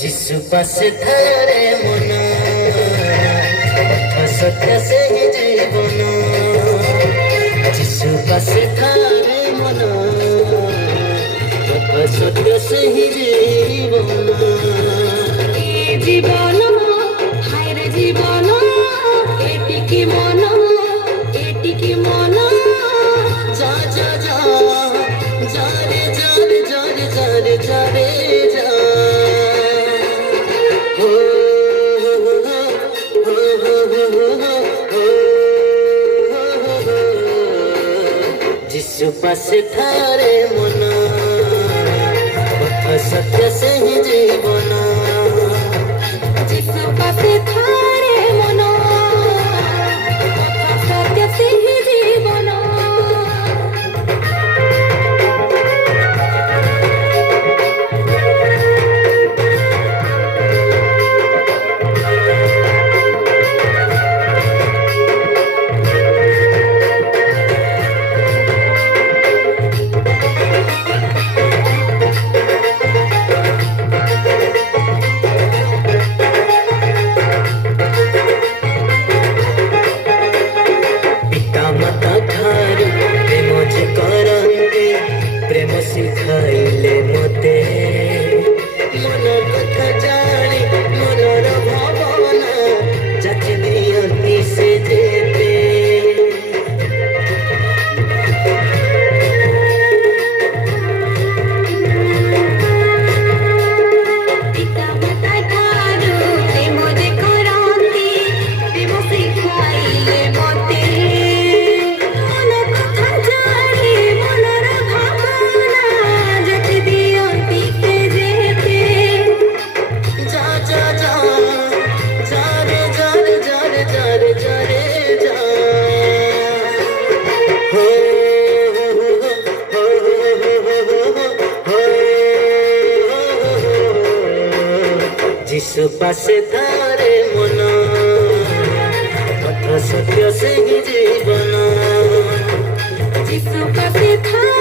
जिसु पास थारे मन सत्य से ही जीवन जिसु पास थारे मन सत्य से ही जीवन जीवन हायरे जीवन एटिकी मन जा जा जा जा रे जा रे जा रे जा रे जा रे जा जिसु पास थारे मन सत्य से ही जीवन जिसु पास थारे मन सत्य से ही जीवन प्रेम शिखाइले मते मन कथा जानी मनर भावना जाति नियति से देते पिता माता ठारू प्रेम जे करंती प्रेम शिखाइले मते मन कथा जानी मनर भावना जति दियंती ते जेते जा जा जा जा रे जा रे जा रे जा रे जा रे जा हो जिसु पास थारे मन सत्य से ही जीवन जिसु पास था